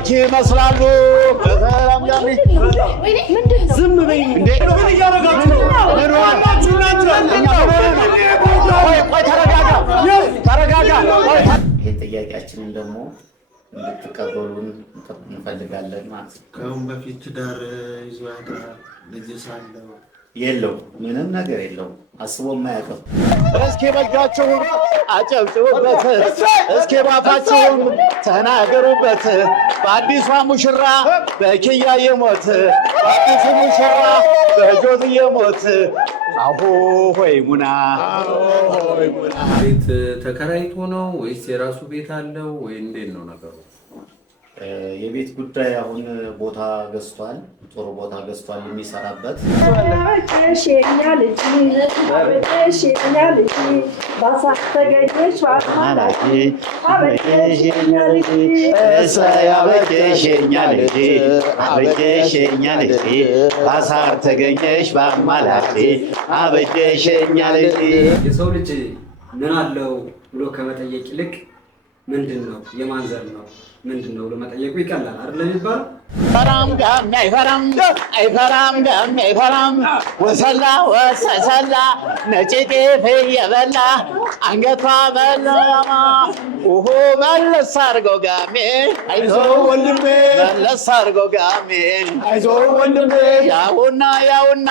ተላላኪ ይመስላሉ። በሰላም ጋር ዝም በይ እንዴ! ምን እያደረጋችሁ ነው? ቆይ ተረጋጋ፣ ተረጋጋ። ይሄ ጥያቄያችንን ደግሞ እንድትቀበሉን እንፈልጋለን ማለት ነው። ከአሁን በፊት ትዳር ይዞ ያድራል ልጅ ሳለው የለው ምንም ነገር የለው አስቦ የማያውቅም። እስኪ በእጃችሁን አጨብጭቡበት፣ እስኪ ባፋችሁን ተናገሩበት። በአዲሷ ሙሽራ በኪያ የሞት በአዲሱ ሙሽራ በጆት የሞት አሁ ሆይ ሙና ቤት ተከራይቶ ነው ወይስ የራሱ ቤት አለው ወይ እንዴት ነው ነገሩ? የቤት ጉዳይ አሁን ቦታ ገዝቷል፣ ጥሩ ቦታ ገዝቷል የሚሰራበት። ባሳር ተገኘሽ በአማላቴ አበጀሽኛ ልጅ። የሰው ልጅ ምን አለው ብሎ ከመጠየቅ ይልቅ ምንድን ነው የማን ዘር ነው ምንድን ነው ለመጠየቁ ይቀላል አይደል የሚባለው? ፈራም ጋም አይፈራም አይፈራም ጋም አይፈራም ወሰላ ወሰላ ነጭ ጤፍ የበላ አንገቷ በለማ ኦሆ መለስ አድርጎ ጋሜ አይዞ ወንድሜ መለስ አድርጎ ጋሜ አይዞ ወንድሜ ያውና ያውና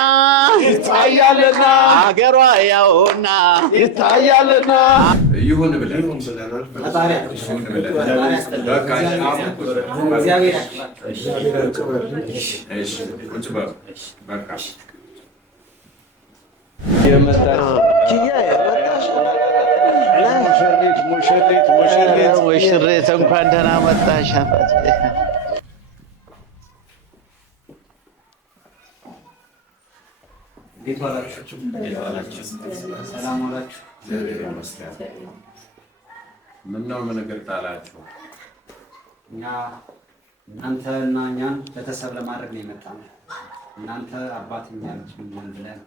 ይታያልና አገሯ ያውና ይታያልና ይሁን ብለን ሙሽሪት እንኳን ደህና መጣሽ። እንዴት ዋላችሁ? ሰላም ዋላችሁ? ምነው ምን ነገር ጣላችሁ? እኛ እናንተ እና እኛን ቤተሰብ ለማድረግ ነው የመጣነው። እናንተ አባት እኛ ልጅ ምን ብለን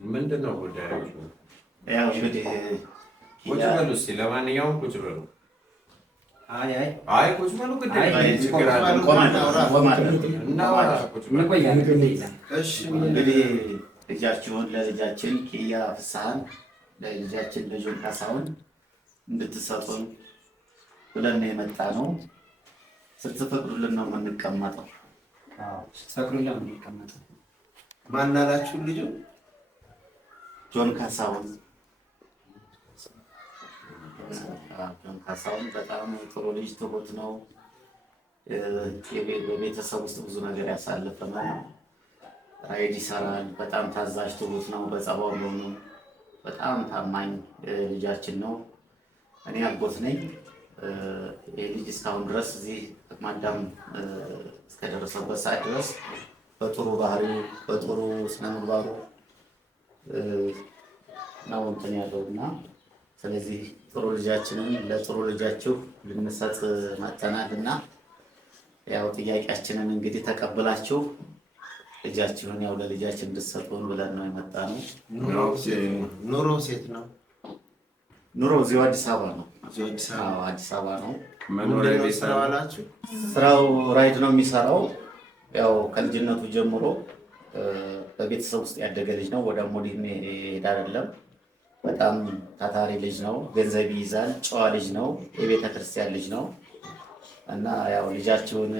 ምንድን ነው ጉዳያችሁ? ያው እንግዲህ ቁጭ በሉ እስኪ። ለማንኛውም ቁጭ በሉ። አይ ቁጭ በሉ። ችግር አለ እንግዲህ ልጃችሁን ለልጃችን ኪያ ፍስሐን ለልጃችን ልጁን ካሳሁን እንድትሰጡን ብለን ነው የመጣ ነው። ስትፈቅዱልን ነው የምንቀመጠው። ስትፈቅዱልን ነው የምንቀመጠው። ማን አላችሁ ልጁ? ጆን ካሳሁን። ጆን ካሳሁን በጣም ጥሩ ልጅ፣ ትሁት ነው። በቤተሰብ ውስጥ ብዙ ነገር ያሳለፈ ነው። ራይድ ይሰራል። በጣም ታዛዥ፣ ትሁት ነው። በጸባው ሆኑ በጣም ታማኝ ልጃችን ነው። እኔ አጎት ነኝ። ይህ ልጅ እስካሁን ድረስ እዚህ ማዳም እስከደረሰበት ሰዓት ድረስ በጥሩ ባህሪው በጥሩ ስነምግባሩ ነው እንትን ያለው እና ስለዚህ ጥሩ ልጃችንን ለጥሩ ልጃችሁ ልንሰጥ መጥተናል እና ያው ጥያቄያችንን እንግዲህ ተቀብላችሁ ልጃችሁን ያው ለልጃችን እንድትሰጡን ብለን ነው የመጣ ነው። ኑሮ ሴት ነው? ኑሮ እዚሁ አዲስ አበባ ነው። አዲስ አበባ ነው። መኖሪያ ቤት አላችሁ? ስራው ራይድ ነው የሚሰራው። ያው ከልጅነቱ ጀምሮ በቤተሰብ ውስጥ ያደገ ልጅ ነው። ወደ ሞዲ ሄድ አይደለም። በጣም ታታሪ ልጅ ነው። ገንዘብ ይይዛል። ጨዋ ልጅ ነው። የቤተ ክርስቲያን ልጅ ነው እና ያው ልጃችሁን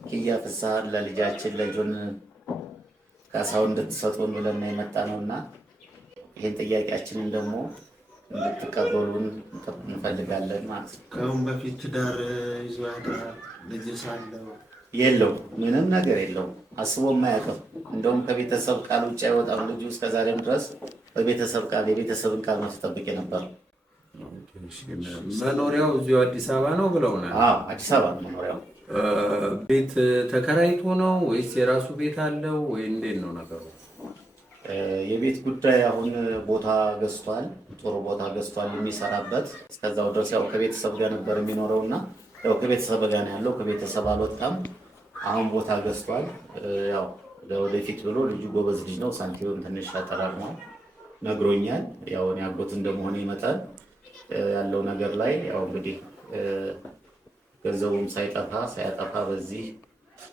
ኪያ ፍስሐን ለልጃችን ለጆን ካሳሁን እንድትሰጡን ብለን ነው የመጣ ነው እና ይህን ጥያቄያችንን ደግሞ እንድትቀበሉን እንፈልጋለን ማለት ነው። ከአሁን በፊት ትዳር ይዞ ያድራል ልጅ ሳለው የለው ምንም ነገር የለው አስቦ የማያውቅም። እንደውም ከቤተሰብ ቃል ውጭ አይወጣም ልጁ እስከዛሬም ድረስ በቤተሰብ ቃል የቤተሰብን ቃል ነው ሲጠብቅ ነበር። መኖሪያው እዚሁ አዲስ አበባ ነው ብለውናል። አዲስ አበባ ነው መኖሪያው። ቤት ተከራይቶ ነው ወይስ የራሱ ቤት አለው ወይ እንዴት ነው ነገሩ? የቤት ጉዳይ አሁን ቦታ ገዝቷል፣ ጥሩ ቦታ ገዝቷል የሚሰራበት። እስከዛው ድረስ ያው ከቤተሰብ ጋር ነበር የሚኖረው እና ያው ከቤተሰብ ጋር ነው ያለው። ከቤተሰብ አልወጣም። አሁን ቦታ ገዝቷል። ያው ለወደፊት ብሎ ልጁ ጎበዝ ልጅ ነው። ሳንቲም ትንሽ አጠራቅሟል ነግሮኛል። ያው እኔ አጎት እንደመሆኔ መጠን ያለው ነገር ላይ ያው እንግዲህ ገንዘቡም ሳያጠፋ በዚህ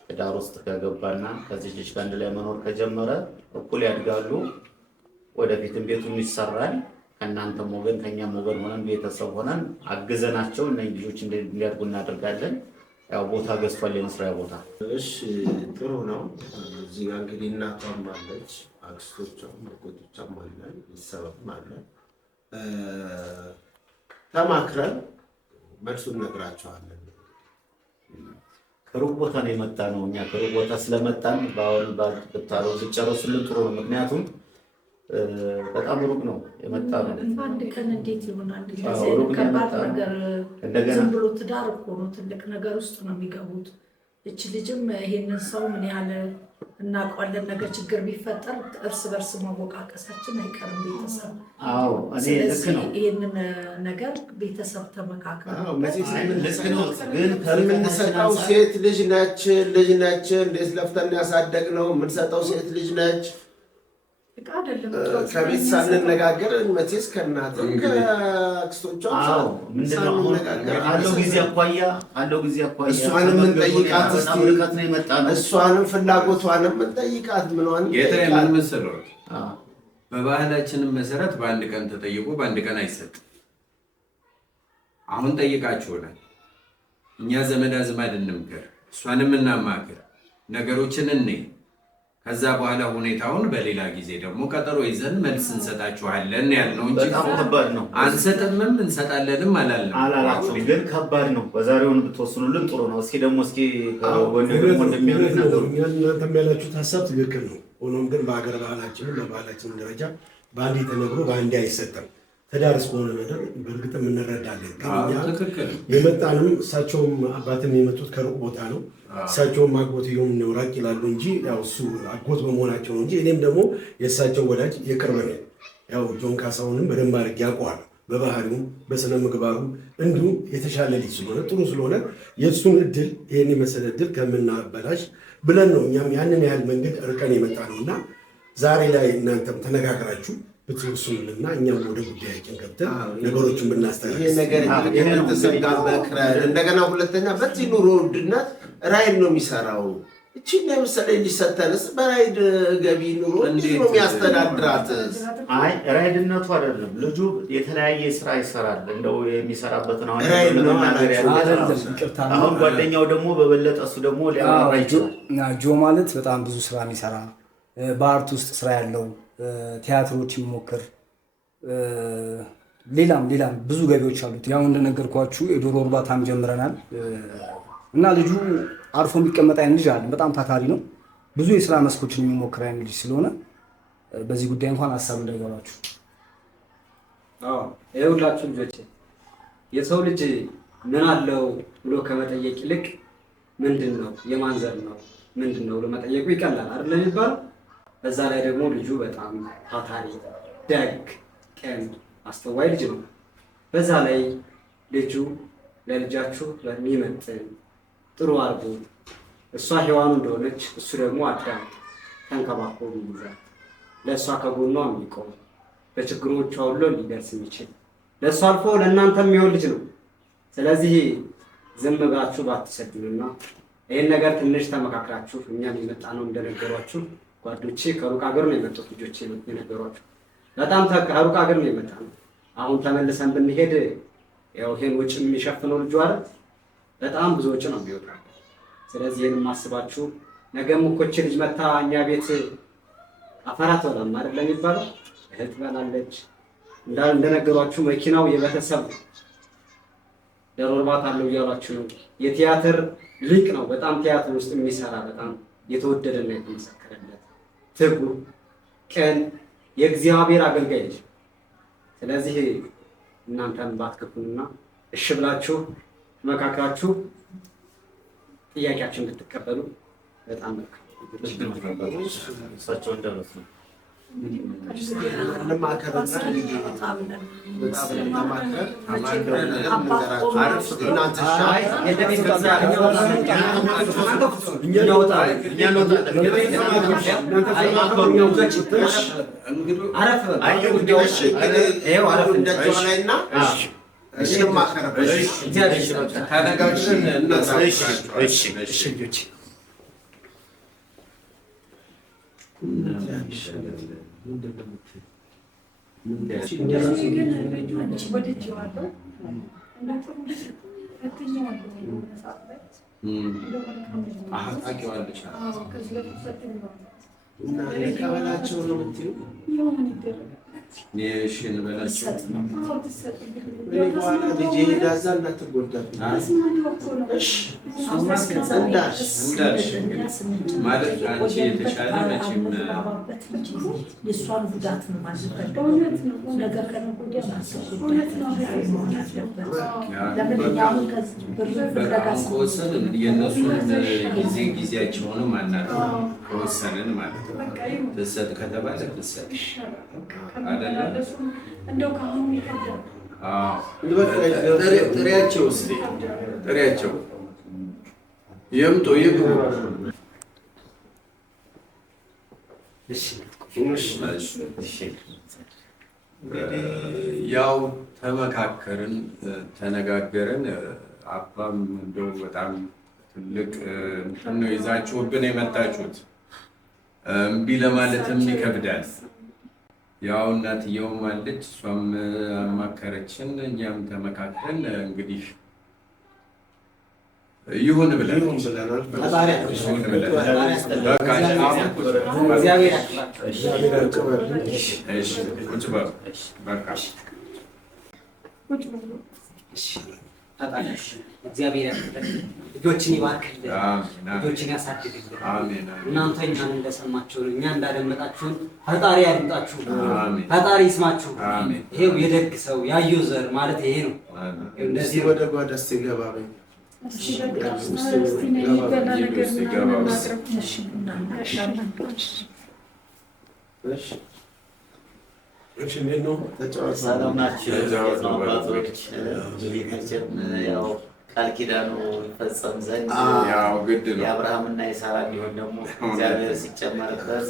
ትዳር ውስጥ ከገባና ከዚህ ልጅ ጋር አንድ ላይ መኖር ከጀመረ እኩል ያድጋሉ። ወደፊትም ቤቱም ይሰራል። ከእናንተም ወገን ከኛም ወገን ሆነን ቤተሰብ ሆነን አግዘናቸው እነዚህ ልጆች እንዲያድጉ እናደርጋለን። ያው ቦታ ገዝቷል፣ የመስሪያ ቦታ። እሺ ጥሩ ነው። እዚህ ጋር እንግዲህ እናቷም አለች፣ አክስቶቿም አጎቶቿም አለ፣ ቤተሰብም አለ። ተማክረን መልሱን እነግራቸዋለን። ከሩቅ ቦታ ነው የመጣ ነው። እኛ ከሩቅ ቦታ ስለመጣን በአሁን ባልተጣለው ሲጨርሱልን ጥሩ ነው። ምክንያቱም በጣም ሩቅ ነው የመጣ ነው። አንድ ቀን እንዴት ይሆናል? ከባድ ነገር ዝም ብሎ ትዳር እኮ ነው፣ ትልቅ ነገር ውስጥ ነው የሚገቡት። እች ልጅም ይሄንን ሰው ምን ያህል እናውቀዋለን። ነገር ችግር ቢፈጠር እርስ በርስ መወቃቀሳችን አይቀርም። ቤተሰብ ስለዚህ ይህንን ነገር ቤተሰብ ተመካከሉ። የምንሰጠው ሴት ልጅ ነች። እንዴት ለፍተን ያሳደግነው የምንሰጠው ሴት ልጅ ነች። ከቤት ሳንነጋገር መቼስ ከእናትም ከአክስቶቿ አለው ጊዜ አኳያ እሷንም እንጠይቃት እስኪ፣ እሷንም ፍላጎቷንም እንጠይቃት። ምኗን ምን መሰለዎት፣ በባህላችንም መሰረት በአንድ ቀን ተጠይቆ በአንድ ቀን አይሰጥም። አሁን ጠይቃችሁናል። እኛ ዘመድ አዝማድ እንምከር፣ እሷንም እናማክር፣ ነገሮችን እንይ። ከዛ በኋላ ሁኔታውን በሌላ ጊዜ ደግሞ ቀጠሮ ይዘን መልስ እንሰጣችኋለን ያልነው እንጂ ከባድ ነው። አንሰጥምም እንሰጣለንም አላልንም። ግን ከባድ ነው። በዛሬውን ብትወስኑልን ጥሩ ነው። እስኪ ደግሞ እናንተም ያላችሁት ሀሳብ ትክክል ነው። ሆኖም ግን በሀገር ባህላችንም በባህላችንም ደረጃ በአንዴ ተነግሮ በአንዴ አይሰጥም። ትዳር እስከሆነ ነገር በእርግጥም እንረዳለን። ግን የመጣንም እሳቸውም አባትም የመጡት ከሩቅ ቦታ ነው። እሳቸውም አጎትየውም ነው ራቅ ይላሉ እንጂ ያው እሱ አጎት በመሆናቸው እንጂ እኔም ደግሞ የእሳቸው ወዳጅ የቅርብ ነኝ። ያው ጆን ካሳሁንም በደንብ አድርጌ ያውቀዋል። በባህሪውም በስነ ምግባሩ እንዲሁም የተሻለ ልጅ ስለሆነ ጥሩ ስለሆነ የእሱን እድል ይህን የመሰለ እድል ከምናበላሽ ብለን ነው እኛም ያንን ያህል መንገድ ርቀን የመጣ ነው እና ዛሬ ላይ እናንተም ተነጋግራችሁ ብትወስኑልና እኛም ወደ ጉዳያችን ገብተን ነገሮችን ብናስተካክል ይሄ ነገር ቤተሰብ ጋር መክረን እንደገና ሁለተኛ በዚህ ኑሮ ውድነት ራይድ ነው የሚሰራው። እቺ ለምሳሌ ሊሰተንስ በራይድ ገቢ ኑሮ እንዴት ነው የሚያስተዳድራት? አይ ራይድነቱ አይደለም፣ ልጁ የተለያየ ስራ ይሰራል። እንደው የሚሰራበትን ራይድ ነው አሁን ጓደኛው ደግሞ በበለጠ እሱ ደግሞ ሊያወራ ይችላል። ጆ ማለት በጣም ብዙ ስራ የሚሰራ በአርት ውስጥ ስራ ያለው ቲያትሮች የሚሞክር ሌላም ብዙ ገቢዎች አሉት። ያው እንደነገርኳችሁ የዶሮ እርባታም ጀምረናል እና ልጁ አርፎ የሚቀመጥ አይነት ልጅ አለ። በጣም ታታሪ ነው። ብዙ የስራ መስኮችን የሚሞክር አይነት ልጅ ስለሆነ በዚህ ጉዳይ እንኳን ሀሳብ እንዳይገባችሁ። ይኸውላችሁ ልጆቼ፣ የሰው ልጅ ምን አለው ብሎ ከመጠየቅ ይልቅ ምንድን ነው የማን ዘር ነው ምንድን ነው ለመጠየቁ ይቀላል አይደል የሚባለው። በዛ ላይ ደግሞ ልጁ በጣም ታታሪ፣ ደግ፣ ቀን አስተዋይ ልጅ ነው። በዛ ላይ ልጁ ለልጃችሁ ለሚመጥን ጥሩ አርጎ እሷ ሔዋኑ እንደሆነች እሱ ደግሞ አዳም ተንከባክቦ ይይዛል። ለእሷ ከጎኗ የሚቆም በችግሮቿ ሁሉ ሊደርስ የሚችል ለእሷ አልፎ ለእናንተ የሚሆን ልጅ ነው። ስለዚህ ዝም ብላችሁ ባትሰድኑና ይህን ነገር ትንሽ ተመካክራችሁ እኛም የመጣ ነው እንደነገሯችሁ ጓዶቼ ከሩቅ ሀገር ነው የመጡት ልጆች የነገሯችሁ። በጣም ከሩቅ ሀገር ነው የመጣ ነው። አሁን ተመልሰን ብንሄድ ያው ይሄን ወጪ የሚሸፍነው ልጁ አይደል በጣም ብዙ ወጪ ነው የሚወጣው። ስለዚህ ይሄን ማስባችሁ ነገም እኮ እቺ ልጅ መታ እኛ ቤት አፈራት ወላም አይደል የሚባለው እህት በላለች። እንደነገሯችሁ መኪናው የቤተሰብ ዶሮ እርባታ አለው እያሏችሁ ነው። የቲያትር ሊቅ ነው። በጣም ቲያትር ውስጥ የሚሰራ በጣም የተወደደና የተመሰከረለት ትጉ ቀን የእግዚአብሔር አገልጋይ ልጅ። ስለዚህ እናንተም ባትከፉንና እሺ ብላችሁ ተመካክራችሁ ጥያቄያችሁን ብትቀበሉ በጣም መልካም። እሳቸው እንደረሱ ተነጋግረን ቀበላቸው ነው የምትይው? የሽን በላቸው በኋላ ልጅ ሄዳዛ እንዳትጎዳ ማለት አንቺ የተሻለ መቼም የእሷን ጉዳት ነው ማለት ነገር በጣም ከወሰንን የእነሱን ጊዜያቸውንም አናውቅም። ከወሰንን ማለት ነው ትሰጥ ከተባለ ትሰጥ ጥሪያቸው ጥሪያቸው የምጦ ይግቡ። ያው ተመካከርን፣ ተነጋገርን። አባም እንደው በጣም ትልቅ እንትን ነው ይዛችሁብን የመጣችሁት። እምቢ ለማለትም ይከብዳል። ያው እናትየውም አለች፣ እሷም አማከረችን፣ እኛም ተመካከርን። እንግዲህ ይሁን ብለን እግዚአብሔር ያክብርልን፣ ልጆችን ይባርክልን፣ ልጆችን ያሳድግልን። እናንተ እኛን እንደሰማችሁን እኛ እንዳደመጣችሁን ፈጣሪ ያድምጣችሁ፣ ፈጣሪ ይስማችሁ። ይሄው የደግ ሰው ያየው ዘር ማለት ይሄ ነው። እንደዚህ ወደ ጓዳ ሲገባ ሰላም ናቸው አባቶች። ያው ቃል ኪዳኑ ይፈጸም ዘንድ የአብርሃምና የሳራ ቢሆን ደግሞ እግዚአብሔር ሲጨመርበት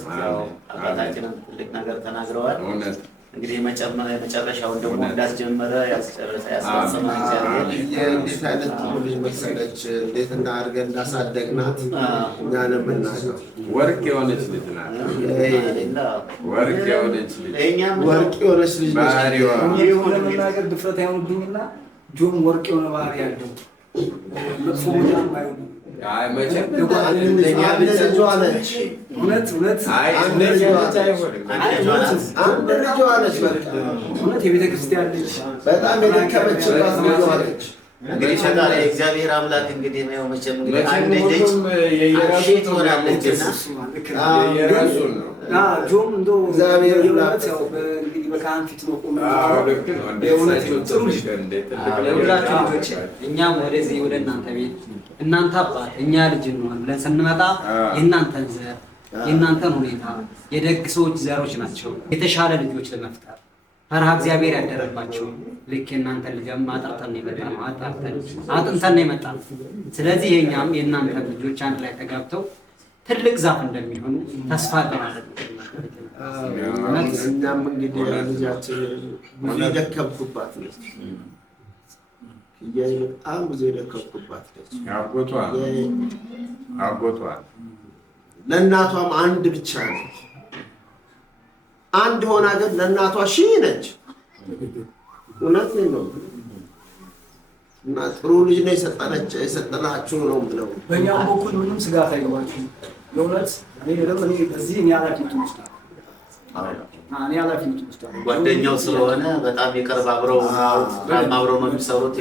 አባታችንም ትልቅ ነገር ተናግረዋል። እንግዲህ መጨረሻውን ደግሞ እንዳስጀመረ ያስጨረሰ ያስፈጸመ እግዚአብሔር እንዴት አይነት ጥሩ ልጅ መሰለች! እንዴት አድርገን እንዳሳደግናት እኛን የምናውቀው ወርቅ የሆነች ልጅ ናት። ወርቅ የሆነች ልጅ ባህሪዋ ለመናገር ድፍረት አይሆንብኝና ጆም ወርቅ የሆነ ባህሪ ያለው መጥፎ ቦታም አይሆንም። የቤተ ክርስቲያን ልጅ በጣም የደከመችባት ልጅ አለች። እንግዲህ ፈጣሪ እግዚአብሔር አምላክ እንግዲህ ነው መቼም እንግዲህ አንድ ልጅ የራሱ ትሆናለች እና ጆም እንደው እግዚአብሔር ይላል ያው እንግዲህ በካህን ፊት ነው ቆሞ ጥሩ ልጆች እኛም ወደዚህ ወደ እናንተ ቤት እናንተ አባት እኛ ልጅ እንሆን ብለን ስንመጣ የእናንተን ዘር የእናንተን ሁኔታ የደግ ሰዎች ዘሮች ናቸው የተሻለ ልጆች ለመፍጠር ፈርሃ እግዚአብሔር ያደረባቸው ልክ የእናንተን ልጅ አጥርተን የመጣነው አጥንተን የመጣነው። ስለዚህ የእኛም የእናንተን ልጆች አንድ ላይ ተጋብተው ትልቅ ዛፍ እንደሚሆኑ ተስፋ አደርጋለሁ። እኛም እንግዲህ ልጃችን ብዙ የደከምኩባት ነች። በጣም ብዙ የደከምኩባት ነች። አጎቷ ለእናቷም አንድ ብቻ ነች። አንድ ሆና ግን ለእናቷ ሺህ ነች። እውነት ነው። እና ጥሩ ልጅ ነው የሰጠናችሁ ነው ብለው በእኛም በኩል ምንም ስጋት አይገባችሁም። የእውነት እኔ በዚህ እኔ ኃላፊነት ወስዳለሁ። ጓደኛው ስለሆነ በጣም የቅርብ አብረው ነው የሚሰሩት።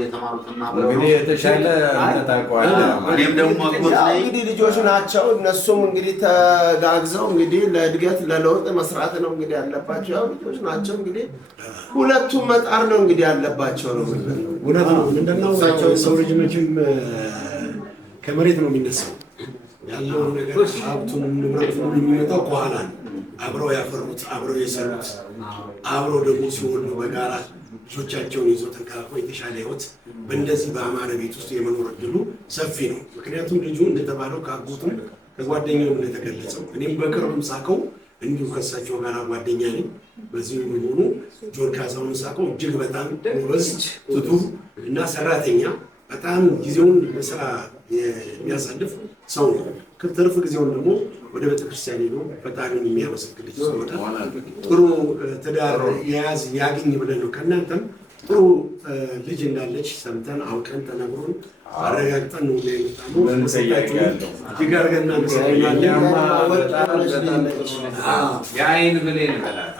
የተማሩትና እንግዲህ የተሻለ እኔም ደግሞ እንግዲህ ልጆች ናቸው። እነሱም እንግዲህ ተጋግዘው እንግዲህ ለእድገት ለለውጥ መስራት ነው እንግዲህ ያለባቸው። ያው ልጆች ናቸው እንግዲህ ሁለቱም መጣር ነው እንግዲህ ያለባቸው ነው። እውነት ነው። ምንድነው ሰው ልጅ መቼም ከመሬት ነው የሚነሳው። ያለውን ነገር ሀብቱን ንብረቱን የሚመጣው ከኋላ ነው። አብረው ያፈሩት አብረው የሰሩት አብረው ደግሞ ሲወልዱ በጋራ ልጆቻቸውን ይዞ ተንከባክበው የተሻለ ህይወት በእንደዚህ በአማረ ቤት ውስጥ የመኖር እድሉ ሰፊ ነው። ምክንያቱም ልጁ እንደተባለው ከአጎቱም ከጓደኛውም እንደተገለጸው እኔም በቅርብም ሳቀው እንዲሁ ከእሳቸው ጋር ጓደኛ ነኝ። በዚህ የሚሆኑ ጆን ካሳሁን ሳቀው እጅግ በጣም ጎበዝ ትቱ እና ሰራተኛ በጣም ጊዜውን በስራ የሚያሳልፍ ሰው ነው። ትርፍ ጊዜውን ደግሞ ወደ ቤተክርስቲያን ሄዶ ፈጣሪውን የሚያመሰግን ልጅ ስለሆነ ጥሩ ትዳር የያዝ ያግኝ ብለን ነው ከእናንተም ጥሩ ልጅ እንዳለች ሰምተን አውቀን ተነግሮን አረጋግጠን ነው የመጣነው። እጅግ አድርገን እናመሰግናለን። የአይን ብሌን በላት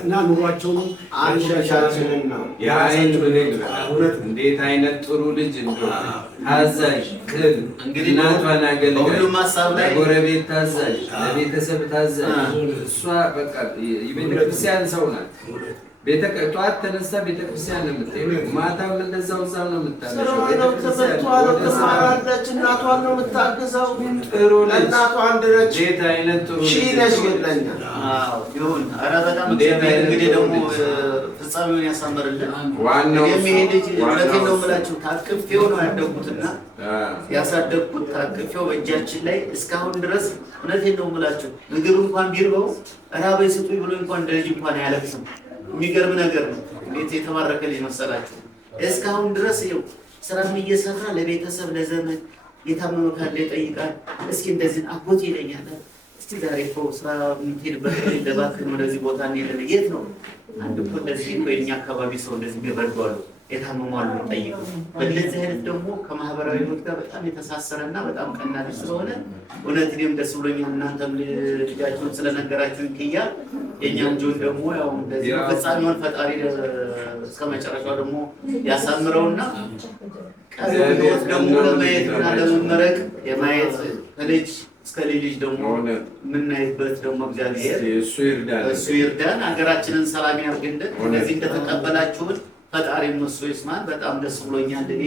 እና ኑሯቸውን አንሻሻችንን ነው የአይን ብሌን በላት። እንዴት አይነት ጥሩ ልጅ እንደሆነ ታዛዥ፣ ቅን፣ እናቷን አገልጋይ፣ ለጎረቤት ታዛዥ፣ ለቤተሰብ ታዛዥ። እሷ በቃ የቤተክርስቲያን ሰው ናት። ጠዋት ተነሳ ቤተክርስቲያን ነው የምትሄደው፣ ማታም እንደዛው እዛው ነው የምታለቅሰው። እናቷን ነው የምታግዘው። ጥሩ ለእናቷ አንድ ነች። እንዴት አይነት ጥሩ ነሽ ይለኛል። ይሁን። ኧረ በጣም እንግዲህ ደግሞ ፍጻሜውን ያሳምርልን። ዋናው የሚሄድ ልጅ እውነቴን ነው የምላችሁ ታቅፌው ነው ያደግኩትና ያሳደግኩት ታቅፌው በእጃችን ላይ እስካሁን ድረስ እውነቴን ነው የምላችሁ ምግብ እንኳን ቢርበው ራበይ ስጡኝ ብሎ እንኳን እንደ ልጅ እንኳን አያለቅስም። የሚገርም ነገር ነው። እንዴት የተባረከ ልጅ መሰላችሁ። እስካሁን ድረስ ይኸው ስራም እየሰራ ለቤተሰብ ለዘመድ የታመመ ካለ ይጠይቃል። እስኪ እንደዚህ አጎት ይለኛል። እስቲ ዛሬ እኮ ስራ የምትሄድበት ለባክህ ወደዚህ ቦታ እንሄዳለን። የት ነው? አንድ እኮ እንደዚህ እኮ የእኛ አካባቢ ሰው እንደዚህ ይረዷሉ፣ የታመሙ አሉ ይጠይቁ። በእንደዚህ አይነት ደግሞ ከማህበራዊ ህይወት ጋር በጣም የተሳሰረና በጣም ቀና ልጅ ስለሆነ እውነት እኔም ደስ ብሎኛል። እናንተም ልጃችሁን ስለነገራችሁን ክያ የእኛም ጆን ደግሞ ያው እንደዚህ ፍጻሜውን ፈጣሪ እስከ መጨረሻው ደግሞ ያሳምረውና ቀሪውን ህይወት ደግሞ ለማየትና ለመመረቅ የማየት ከልጅ እስከ ልጅ ደግሞ የምናይበት ደግሞ እግዚአብሔር እሱ ይርዳን። ሀገራችንን ሰላም ያርግልን። እንደዚህ እንደተቀበላችሁን ፈጣሪ እሱ ይስማን። በጣም ደስ ብሎኛል። እኔ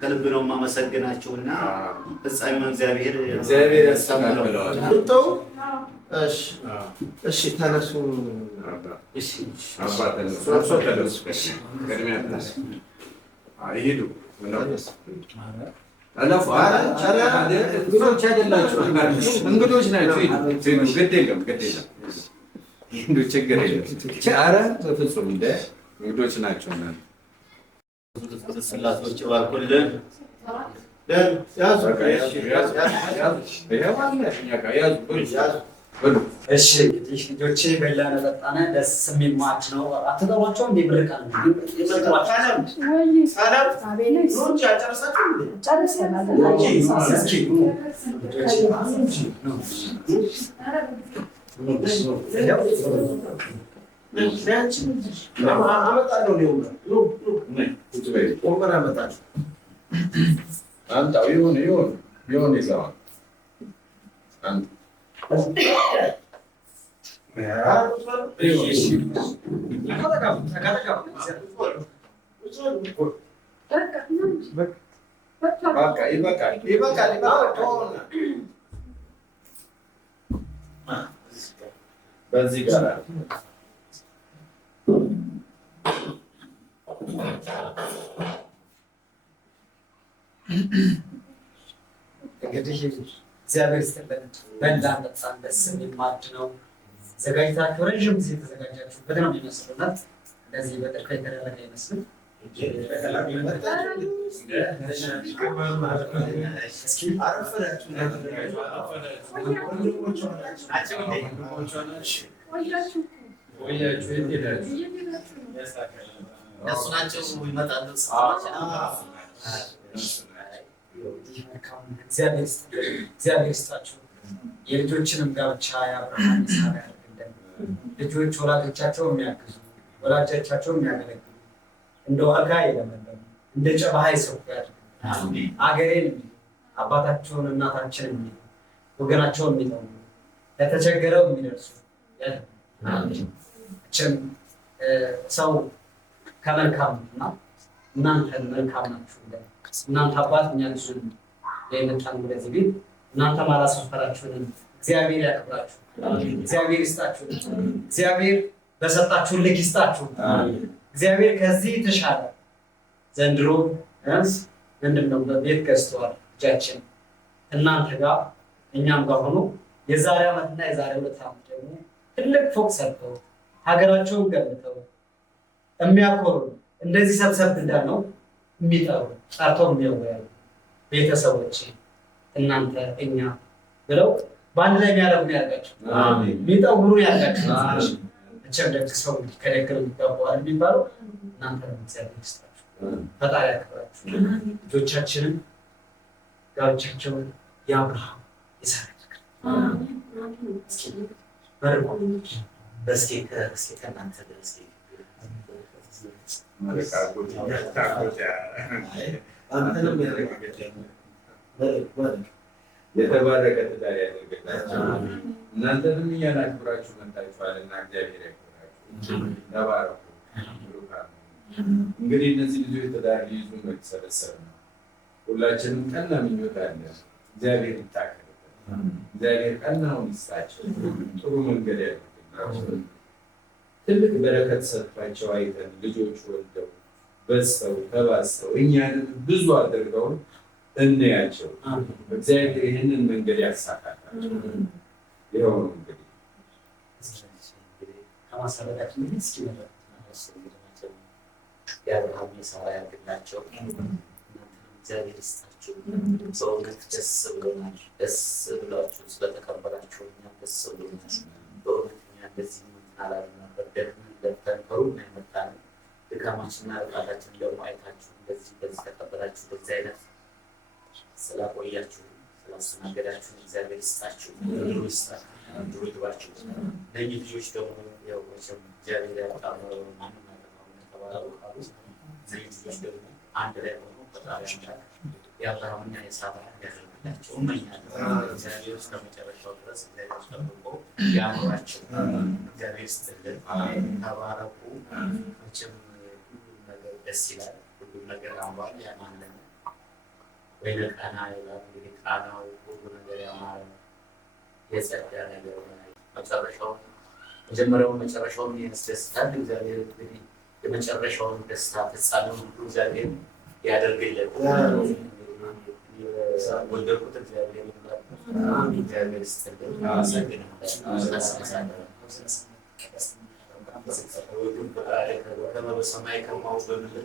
ከልብ ነው የማመሰግናችሁና ፍጻሜውን እግዚአብሔር ያሳምረዋል። እሺ ተነሱ። ይሄዱ እንግዶች ናቸው። ግድ የለም ችግር የለም። በፍጹም እንግዶች ናቸው። ስላሴዎች ባርኩልን። እሺ እንግዲህ ልጆቼ በላን ጠጣን፣ ደስ የሚል ማች ነው። አትጠሯቸው እንዴ? ብርቃል በዚህ ጋር እንግዲህ እግዚአብሔር ይስጥልን። በላን ጠጣን፣ ደስ የሚል ማዕድ ነው ዘጋጅታችሁ ረዥም ጊዜ የተዘጋጃችሁበት ነው የሚመስሉና እንደዚህ በጥድፊያ የተደረገ አይመስልም። እግዚአብሔር ይስጣችሁ። የልጆችንም ጋብቻ የአብርሃም ይስሐቅ ያድርግልን። ልጆች ወላጆቻቸው የሚያግዙ ወላጆቻቸው የሚያገለግሉ እንደ ዋጋ የለመለሙ እንደ ጨባሃይ ሰው ያድርግልን። አገሬን አባታቸውን እናታችን የሚሉ ወገናቸውን የሚጠሙ ለተቸገረው የሚደርሱ ያድርግልን። ሰው ከመልካም እና እናንተን መልካም ናችሁ። እናንተ አባት እኛ ልጅ የመጣን ወደዚህ ቤት እናንተ ማላሰፈራችሁን እግዚአብሔር ያክብራችሁ፣ እግዚአብሔር ይስጣችሁ፣ እግዚአብሔር በሰጣችሁ ልክ ይስጣችሁ። እግዚአብሔር ከዚህ የተሻለ ዘንድሮ ምንድነው በቤት ገዝተዋል። እጃችን እናንተ ጋር እኛም ጋር ሆኖ የዛሬ ዓመትና የዛሬ 2 ዓመት ደግሞ ትልቅ ፎቅ ሰርተው ሀገራቸውን ገንብተው የሚያኮሩ እንደዚህ ሰብሰብ እንዳልነው የሚጠሩ ጠርተው የሚያወያዩ ቤተሰቦች እናንተ እኛ ብለው በአንድ ላይ የሚያደርጉን ያርጋቸው፣ የሚጠውሩን ያርጋቸው። መቼም ደግ ሰው ከደግም ይገባዋል የሚባለው እናንተ ነው። እግዚአብሔር ይስጣችሁ፣ ፈጣሪ ያክብራችሁ። ልጆቻችንን ጋብቻቸውን የአብርሃም ይስሐቅ የተባረከ ትዳር ያደርግላችሁ። እናንተንም እኛን አክብራችሁ መጣችኋልና እግዚአብሔር ያክብራችሁ። ተባረኩ። እንግዲህ እነዚህ ልጆች ትዳር ሊይዙ ነው የተሰበሰብነው። ሁላችንም ቀና ምኞት አለ። እግዚአብሔር ይታከልበት። እግዚአብሔር ቀናውን ይስጣቸው። ጥሩ መንገድ ያደርግላቸው። ትልቅ በረከት ሰጥቷቸው አይተን ልጆች ወልደው በዝተው ተባዝተው እኛንም ብዙ አድርገው እንያቸው። እግዚአብሔር ይህንን መንገድ ያሳካላቸው። ይኸው ነው እንግዲህ ከማሳረጋችን የአብርሃም የሳራ ያድርግላቸው። እግዚአብሔር ይስጣችሁ። በእውነት ደስ ብሎናል። ደስ ብሏችሁ ስለተቀበላችሁ እኛም ደስ ብሎናል። በእውነት እኛ እንደዚህ አላለም ነበር። ደግመን ለፍተን ከሩቅ ነው የመጣነው። ድካማችንና ልፋታችንን ደግሞ አይታችሁ በዚህ ተቀበላችሁ። በዚህ አይነት ስላቆያችሁ ስላስተናገዳችሁ እግዚአብሔር ይስጣችሁ። ድሮ ይግባችሁ። እነዚህ ልጆች ደግሞ ያው መቼም እግዚአብሔር ያጣመው ማንም ያጠፋው ተባለው ቃሉ እነዚህ ልጆች ደግሞ አንድ ላይ ሆኖ ፈጣሪ አምላክ የአብርሃምና የሳራ ያደርግላቸው እመኛለሁ። እግዚአብሔር እስከ መጨረሻው ድረስ እግዚአብሔር ጠብቆ ያኑራቸው። እግዚአብሔር ይስጥልን። ተባረኩ። መቼም ሁሉም ነገር ደስ ይላል። ሁሉም ነገር ያምራል፣ ያማረ ወይነ ቃና ይላል። እንግዲህ ቃናው ሁሉ ነገር ያማረ የጸዳ ነገር መጨረሻውን መጀመሪያውን መጨረሻውን ያስደስታል። እግዚአብሔር እንግዲህ የመጨረሻውን ደስታ ፍጻሜውን ሁሉ እግዚአብሔር ያደርግልን። ወደድኩት እግዚአብሔር ይባል። እግዚአብሔር ይስጥልን። በሰማይ ከማው በምድር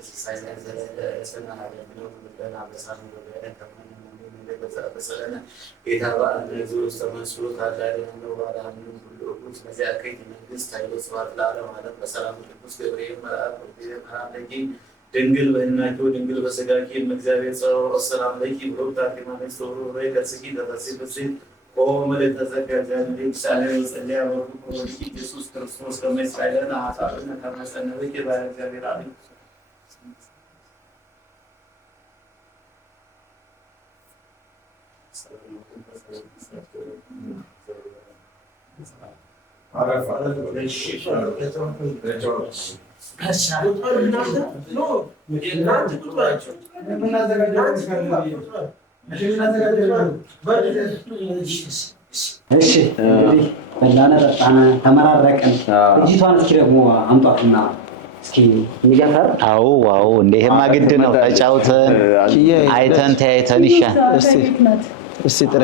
ጌታ በዓል ዙስ ተመስሎ ታላቅ ነው። ባላም ሁሉ ሩስ በዚያ ከይት መንግስት ኃይለ ስብሐት ለዓለም ዓለም በሰላም ቅዱስ ገብርኤል መልአክ ለኪ ድንግል በእናትዎ ድንግል በሥጋኪ እግዚአብሔር ጸባኦት ሰላም ለኪ ብሎ ታሪማ ነስተው ወይ ከስኪ ተፈሲበሲ ኦ መልእክተ ጸጋ እግዚአብሔር ይሳለኝ ጸልያ ወርቁ ኢየሱስ ክርስቶስ ከመሳይለና ሐሳብና ከመሰነብኪ ባለ እግዚአብሔር አሜን። እሺ በላነ ጠጣነ ተመራረቅን። ልጅቷን እስኪ ደግሞ አምጧትና እስኪ ንገፈር። አዎ ዋው እንደሄማ ግድ ነው። ተጫውተን አይተን ተያይተን ይሻል። እስቲ ጥራ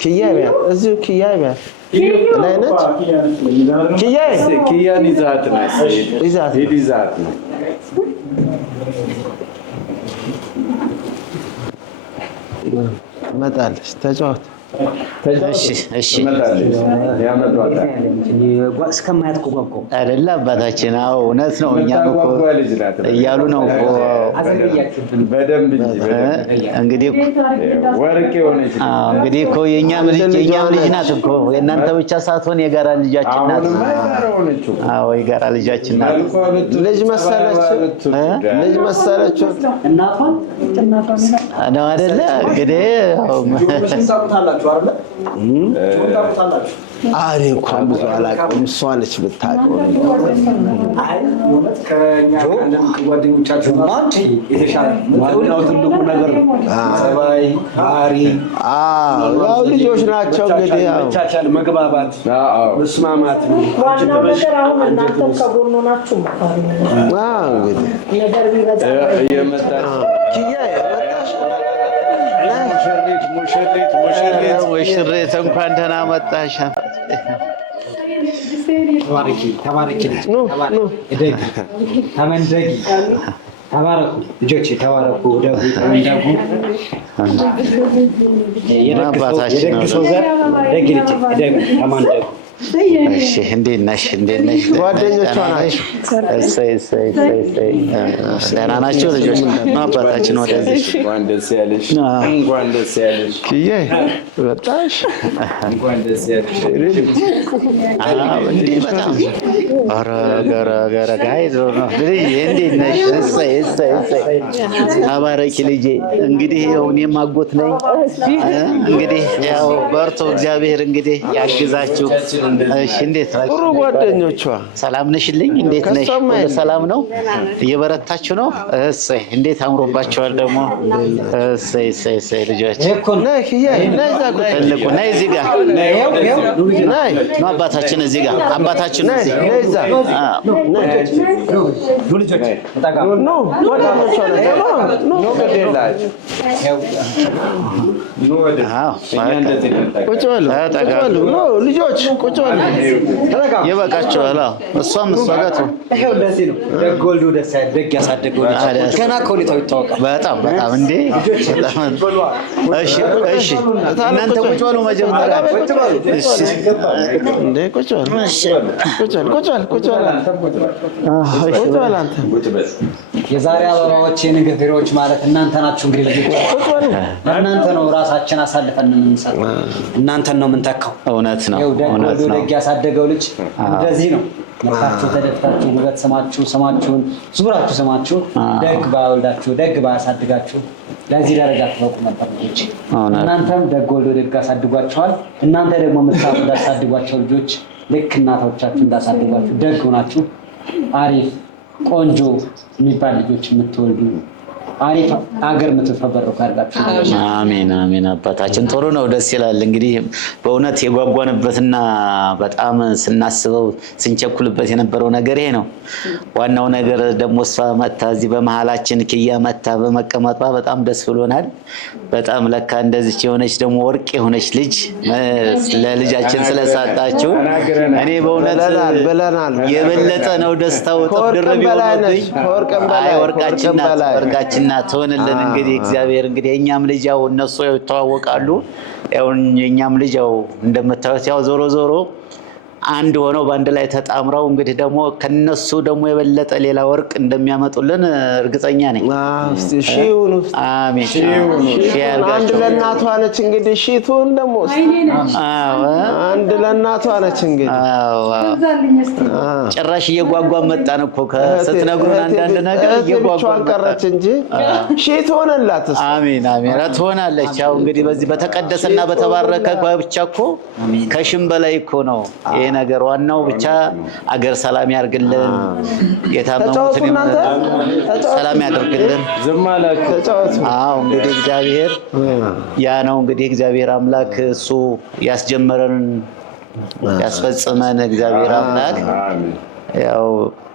ኪያያ እዚሁ ኪያያ ላይ ነች። ኪያን ይዛት ነው መጣለች። ተጫወት። እሺ እስከማያት ኮጓቆ አይደለ አባታችን? አዎ እውነት ነው። እኛም እኮ እያሉ ነው እኮ በደንብ እንግዲህ ወርቅ የሆነች እንግዲህ እኮ የኛም ልጅ ናት እኮ የእናንተ ብቻ ሳትሆን የጋራ ልጃችን ናት። አዎ የጋራ ልጃችን ናት። ልጅ መሰለችው እናቷን ነው አይደለ? እንግዲህ እኔ እንኳን ብዙ አላውቀውም። እሷ ነች የምታውቀው። ዋናው ትልቁ ነገር ጸባይ፣ ባህሪ፣ ያው ልጆች ናቸው እንግዲህ መቻቻል፣ መግባባት፣ መስማማት ነው። ዋናው ነገር አሁን እናንተም ከጎኑ ናችሁ። እንግዲህ እየመጣች ሙሽሪት እንኳን ደህና መጣሽ። ተባረኪ ተመንደጊ ተባረኩ ልጆቼ ተባረኩ። ደጉ ተመንደጉ የደግ ሰው ዘር ደግ ልጅ ደግ ተመንደጉ። እሺ እንዴት ነሽ? ጓደኞቿ ናቸው። ደህና ናቸው ልጆች? አባታችን ወደዚህ እንኳን ደስ ያለሽ። እንኳን ደስ ያለሽ ክዬ በጣሽ እንኳን ደስ ያለሽ። እንዴ በጣም ገረገረ ጋይዞ ነው ልጅ እንዴት ነሽ? እሰይ ተባረኪ ልጄ። እንግዲህ ያው እኔም አጎት ነኝ። እንግዲህ ያው በርቶ እግዚአብሔር እንግዲህ ያግዛችሁ። እሺ እንዴት ናችሁ? ጥሩ ጓደኞቿ ሰላም ነሽልኝ? እንዴት ነሽ? ሰላም ነው? እየበረታችሁ ነው? እሰይ እንዴት አምሮባችኋል ደግሞ። እሰይ ልጆች ትልቁ ነይ እዚህ ጋር ነይ ነው አባታችን እዚህ ጋር አባታችን እዚህ ልጆች ቁጭ በሉ ይበቃችኋል። እሷም እሷ ጋር ነው። ይሄው እንደዚህ ነው። ደግ ወልዶ ደስ ያለ ደግ ያሳደገው ገና ከሁኔታው ይታወቃል። በጣም እንዴ እሺ እናንተ ቁጭ በሉ መጀመሪያ እሺ እንዴ ቁጭ በሉ አንተ የዛሬ አበባዎች የነገ ፍሬዎች ማለት እናንተ ናችሁ። እንግዲህ ልጆች እናንተ ነው ራሳችን አሳልፈን የምንሰጠው። እናንተን ነው የምንተካው። እውነት ነው። ደግ ያሳደገው ልጅ እንደዚህ ነው። መጣችሁ ተደፍታችሁ ውበት ስማችሁን ዙራችሁ ስማችሁ ደግ ባወልዳችሁ ደግ ባያሳድጋችሁ ለዚህ ደረጃ ትበቁ ነበር ልጆች። እናንተም ደግ ወልዶ ደግ አሳድጓችኋል። እናንተ ደግሞ የምታሳድጓቸው ልጆች ልክ እናቶቻችሁ እንዳሳድጓችሁ ደግ ሆናችሁ አሪፍ ቆንጆ የሚባል ልጆች የምትወልዱ አሪፍ አገር የምትፈበረው ካርጋችሁ። አሜን አባታችን ጥሩ ነው፣ ደስ ይላል። እንግዲህ በእውነት የጓጓንበትና በጣም ስናስበው ስንቸኩልበት የነበረው ነገር ይሄ ነው። ዋናው ነገር ደግሞ እሷ መታ እዚህ በመሀላችን ክያ መታ በመቀመጧ በጣም ደስ ብሎናል። በጣም ለካ እንደዚች የሆነች ደግሞ ወርቅ የሆነች ልጅ ለልጃችን ስለሳጣችሁ እኔ በእውነት የበለጠ ነው ደስታው ተድርብ ይሆንብኝ። ወርቃችን ትሆንልን እንግዲህ እግዚአብሔር እንግዲህ የኛም ልጅ ያው እነሱ ይተዋወቃሉ። ያው የኛም ልጅ ያው እንደምታዩት ያው ዞሮ አንድ ሆነው በአንድ ላይ ተጣምረው እንግዲህ ደግሞ ከነሱ ደግሞ የበለጠ ሌላ ወርቅ እንደሚያመጡልን እርግጠኛ ነኝ። አሜን። አንድ ለእናቷ ነች እንግዲህ ሺቱን ደግሞ አንድ ለእናቷ ነች እንግዲህ ጭራሽ እየጓጓን መጣን እኮ ስትነግሩን አንዳንድ ነገር እየጓጓን ቀረች እንጂ ሺት ሆነላት። አሜን ትሆናለች። ያው እንግዲህ በዚህ በተቀደሰና በተባረከ ብቻ እኮ ከሽም በላይ እኮ ነው ነገር። ዋናው ብቻ አገር ሰላም ያርግልን፣ የታመሙትን ሰላም ያደርግልን። አዎ እንግዲህ እግዚአብሔር ያ ነው እንግዲህ እግዚአብሔር አምላክ እሱ ያስጀመረን ያስፈጽመን እግዚአብሔር አምላክ ያው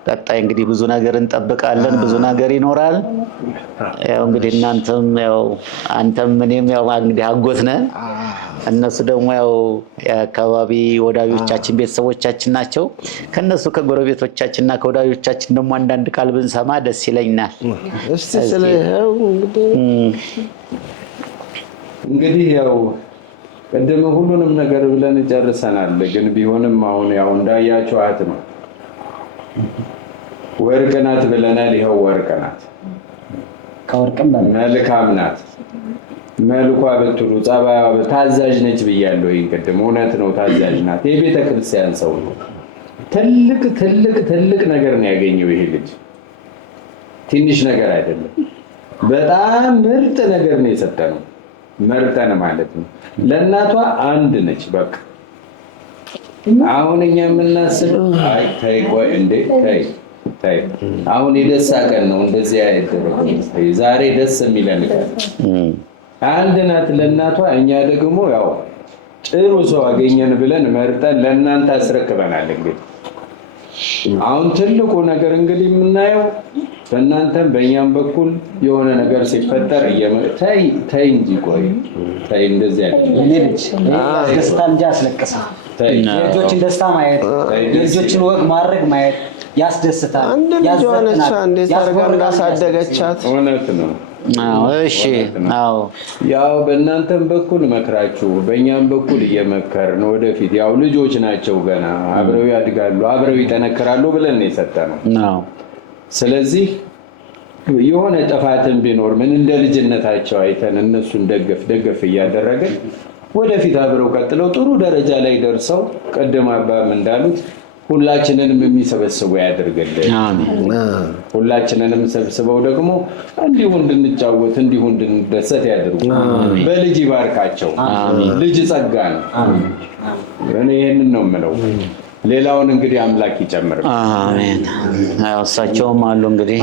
ቀጣይ እንግዲህ ብዙ ነገር እንጠብቃለን፣ ብዙ ነገር ይኖራል። ያው እንግዲህ እናንተም ያው አንተም እኔም ያው እንግዲህ አጎት ነን። እነሱ ደግሞ ያው የአካባቢ ወዳጆቻችን ቤተሰቦቻችን ናቸው። ከነሱ ከጎረቤቶቻችንና ከወዳጆቻችን ደግሞ አንዳንድ ቃል ብንሰማ ደስ ይለኛል። እስቲ ስለዚህ እንግዲህ ያው ቅድም ሁሉንም ነገር ብለን ጨርሰናል። ግን ቢሆንም አሁን ያው እንዳያችኋት ነው። ወርቅ ናት ብለናል። ይኸው ወርቅ ናት፣ ከወርቅም በላይ መልካም ናት። መልኳ ብትሉ ጸባይዋ ታዛዥ ነች ብያለሁ። ይቅድም እውነት ነው፣ ታዛዥ ናት። የቤተ ክርስቲያን ሰው ነው። ትልቅ ነገር ነው ያገኘው ይሄ ልጅ፣ ትንሽ ነገር አይደለም። በጣም ምርጥ ነገር ነው የሰጠነው። መርጠን ማለት ነው። ለእናቷ አንድ ነች በቃ። አሁን እኛ የምናስበው ተይ ቆይ እንዴ ተይ አሁን የደስታ ቀን ነው እንደዚህ አይደረም። ዛሬ ደስ የሚለን ቀን አንድ ናት ለእናቷ። እኛ ደግሞ ያው ጥሩ ሰው አገኘን ብለን መርጠን ለእናንተ አስረክበናል። እንግዲህ አሁን ትልቁ ነገር እንግዲህ የምናየው በእናንተም በእኛም በኩል የሆነ ነገር ሲፈጠር ተይ እንጂ ቆይ ተይ እንደዚህ አይደለም። ደስታ እንጂ አስለቅሳ የልጆችን ደስታ ማየት የልጆችን ወግ ማድረግ ማየት ያስደስታል። አንድ ልጅ ሆነች እንዴት አድርጋ እንዳሳደገቻት እውነት ነው። እሺ አዎ ያው በእናንተም በኩል መክራችሁ በእኛም በኩል እየመከርን ወደፊት ያው ልጆች ናቸው ገና አብረው ያድጋሉ አብረው ይጠነክራሉ ብለን ነው የሰጠነው። ስለዚህ የሆነ ጥፋትን ቢኖር ምን እንደ ልጅነታቸው አይተን እነሱን ደገፍ እያደረግን ወደፊት አብረው ቀጥለው ጥሩ ደረጃ ላይ ደርሰው ቀደም አባም እንዳሉት ሁላችንንም የሚሰበስቡ ያድርግልን። አሜን። ሁላችንንም ሰብስበው ደግሞ እንዲሁ እንድንጫወት እንዲሁ እንድንደሰት ያድርጉ። በልጅ ይባርካቸው። ልጅ ጸጋ ነው። እኔ ይሄንን ነው የምለው። ሌላውን እንግዲህ አምላክ ይጨምር። አሜን። አዎ እሳቸውም አሉ እንግዲህ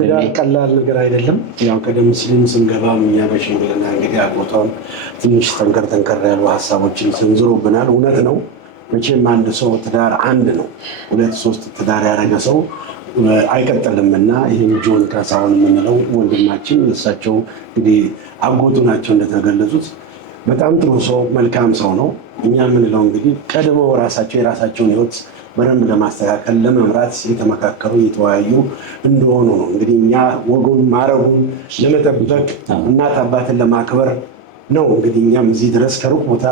ትዳር ቀላል ነገር አይደለም። ያው ቀደም ሲልም ስንገባም እኛ በሽምግልና እንግዲህ አጎቷም ትንሽ ጠንከር ያሉ ሀሳቦችን ሰንዝሮብናል። እውነት ነው። መቼም አንድ ሰው ትዳር አንድ ነው። 2-3 ትዳር ያደረገ ሰው አይቀጥልምና ይህም ጆን ካሳሁን የምንለው ወንድማችን እሳቸው እንግዲህ አጎቱ ናቸው እንደተገለጹት በጣም ጥሩ ሰው መልካም ሰው ነው። እኛ የምንለው እንግዲህ ቀድመው ራሳቸው የራሳቸውን ሕይወት በደንብ ለማስተካከል ለመምራት የተመካከሩ የተወያዩ እንደሆኑ ነው። እንግዲህ እኛ ወጉን ማረጉን ለመጠበቅ እናት አባትን ለማክበር ነው። እንግዲህ እኛም እዚህ ድረስ ከሩቅ ቦታ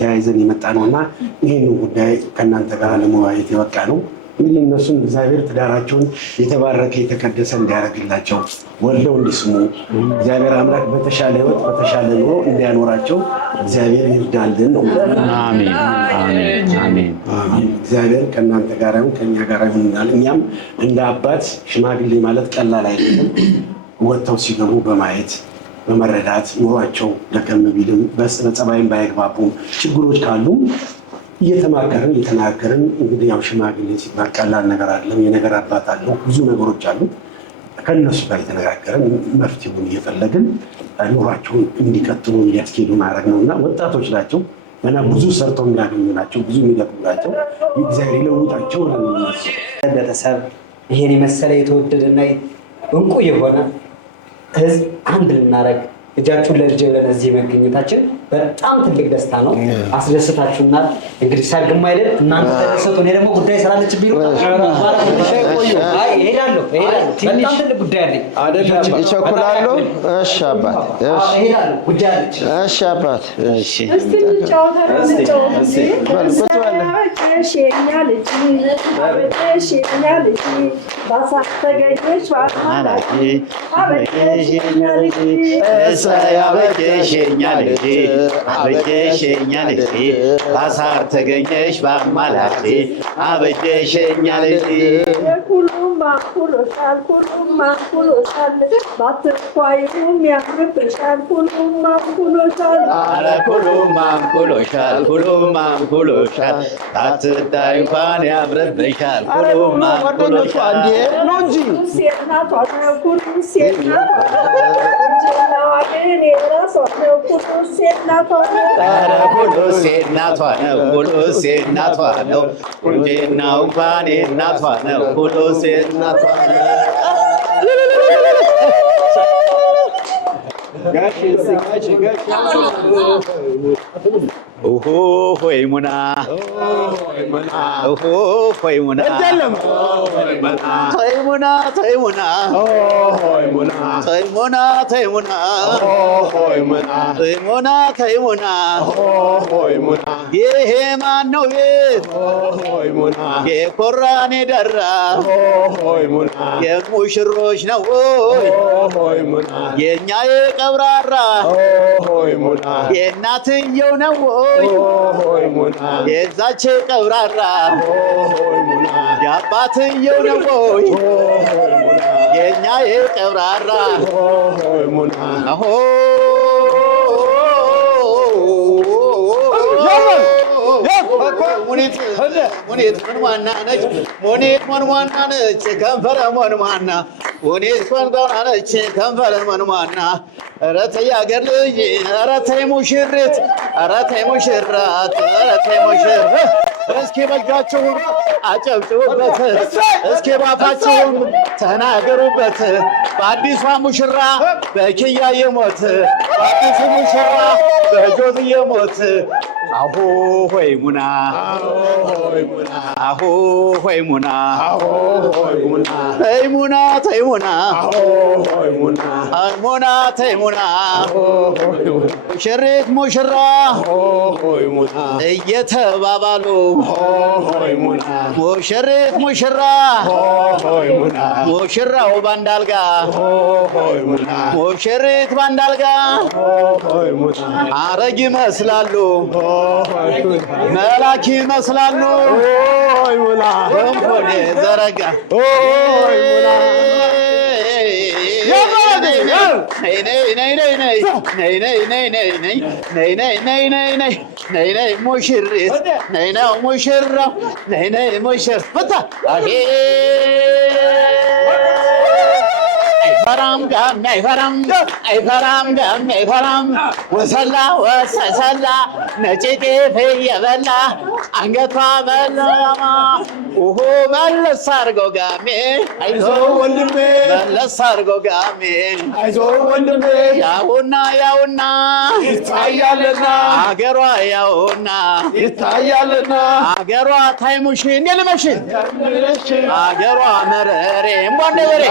ተያይዘን የመጣ ነውና ይህን ጉዳይ ከእናንተ ጋር ለመወያየት የበቃ ነው። እንግዲህ እነሱን እግዚአብሔር ትዳራቸውን የተባረከ የተቀደሰ እንዲያደርግላቸው ወልደው እንዲስሙ እግዚአብሔር አምላክ በተሻለ ሕይወት በተሻለ ኑሮ እንዲያኖራቸው እግዚአብሔር ይርዳልን ነው። አሜን አሜን አሜን አሜን። እግዚአብሔር ከእናንተ ጋር ይሁን ከእኛ ጋር ይሁን እንዳለ እኛም እንደ አባት ሽማግሌ ማለት ቀላል አይደለም። ወጥተው ሲገቡ በማየት በመረዳት ኑሯቸው ደከም ቢልም በጸባይም ባይግባቡም ችግሮች ካሉ እየተማከርን እየተናገርን እንግዲህ ያው ሽማግሌ ሲባል ቀላል ነገር አይደለም። የነገር አባት አለው ብዙ ነገሮች አሉ። ከነሱ ጋር እየተነጋገርን መፍትሄውን እየፈለግን ኑሯቸውን እንዲቀጥሉ እንዲያስኬዱ ማድረግ ነውና ወጣቶች ናቸው ገና ብዙ ሰርተው የሚያገኙ ናቸው። ብዙ የሚደክሙ ናቸው። እግዚአብሔር ይለውጣቸው ነው። ቤተሰብ ይሄን የመሰለ የተወደደና እንቁ የሆነ ህዝብ አንድ ልናደርግ እጃችሁን ለልጅ ብለን እዚህ መገኘታችን በጣም ትልቅ ደስታ ነው። አስደስታችሁናል። እንግዲህ ሰርግም አይደል እናንተ ተደሰቱ። እኔ ደግሞ ጉዳይ ስላለችብኝ እሄዳለሁ። በጣም ትልቅ ጉዳይ አለኝ። ይቸኩላሉ። እሺ አባት፣ እሄዳለሁ። ጉዳይ አለች። እሺ አባት፣ እሺ እስቲ ባሳር ተገኘሽ በአማላቴ አበጀሽኛ ልጅ ሁሉም አንኩሎሻል ባትኳይም ያምርብሻል ሁሉም አንኩሎሻል ባትታይ እንኳን ያምርብሻል ሁሉም አንኩሎሻል ነው እንጂ ሴት ናቷ ነው ሁሉ ሴት ናቷ ሴት ናቷ ነው ቁንጅናው እንኳን የእናቷ ነው ሁሉ ሴት ናቷ ነው። ሆይ ሙና ሆይ ሙና ይሄ ማነው ቤት የኮራኔ ደራ የሙሽሮች ነው የእኛ የቀብራራ የእናትየው ነው የዛች ቀብራራ የአባትየው ነው የእኛ የቀብራራ ሙኒት ሞንማና ነች ሙኒት ሞንማና ነች ከንፈረ ሞንማና ሙኒት ሞንማና ነች ከንፈረ ሞንማና ኧረ ተይ አገር ልጅ ኧረ ተይ ሙሽሪት ኧረ ተይ ሙሽራት ኧረ ተይ ሙሽራ እስኪ በእጃችሁም አጨብጭቡበት፣ እስኪ ባፋችሁም ተናገሩበት። በአዲሷ ሙሽራ በኪያ የሞት በአዲሱ ሙሽራ በጆዝዬ ሞት አሁ ሆይ ሙና አሁ ሆይ ሙና ተይሙና ተይሙና ሙና ተይሙና ሙሽሪት ሙሽራ እየተባባሉ ሙሽሪት ሙሽራ ሙሽራው ባንድ አልጋ ሙሽሪት ባንድ አልጋ አረግ ይመስላሉ መላክ ይመስላሉ ገንፎን ዘረጋ ሙሽሪት ሙሽራው ሙሽር አይፈራም ጋሜ አይፈራም ጋሜ አይፈራም ወሰላ ወሰላ ነጭ ጤፍ እየበላ አንገቷ በለማ ኦሆ መለስ አድርገው ጋሜ አይዞህ ወንድሜ መለስ አድርገው ጋሜ አይዞህ ወንድሜ ያውና ይታያልና አገሯ ያውና ይታያልና አገሯ ታይሙሽ እንደ ልመሽ አገሯ መረሬ እምቧንደበሬ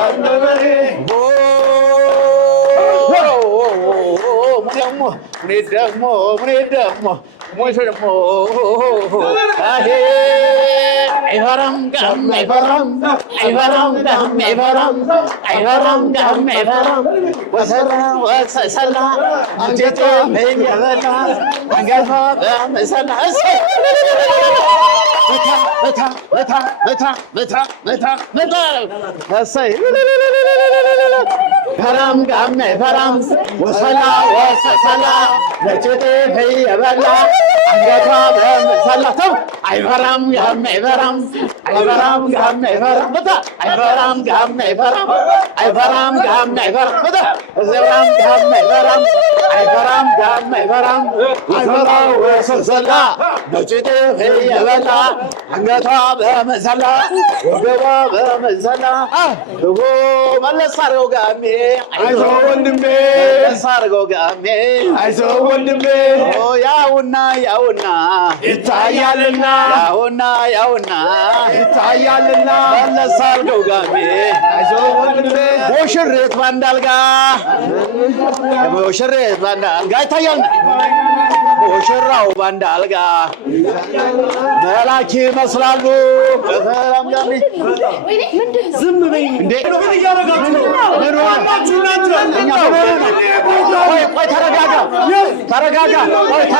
አይፈራም ጋም አይፈራም ወሰላ ወሰላ አንጀቷ በየበላ አንገቷ በመሰላ ፈራም ጋም አይፈራም ወሰላ ወሰላ ነጭ ጤፍ እየበላ አንገቷ በመሰላ ተው አይፈራም ጋም አይፈራም ጋም አይፈራም አይፈራም ጋም አይፈራም ጋም አይፈራም ወሰላ ወሰላ ነጭ ጤፍ እየበላ አንገቷ በመሰላ ወገቧ በመሰላ እጎ መለስ አድርገው ጋሜ አይዞህ ወንድሜ መለስ አድርገው ጋሜ አይዞህ ወንድሜ ያውና ይታያልና ያውና ይታያልና መለስ አድርገው ጋሜ አይዞህ ወንድሜ ሙሽሪት ባንድ አልጋ ይታያልና ሙሽራው ባንድ አልጋ መላክ ይመስላሉ። ዝም በይ እንዴ! ተረጋጋ።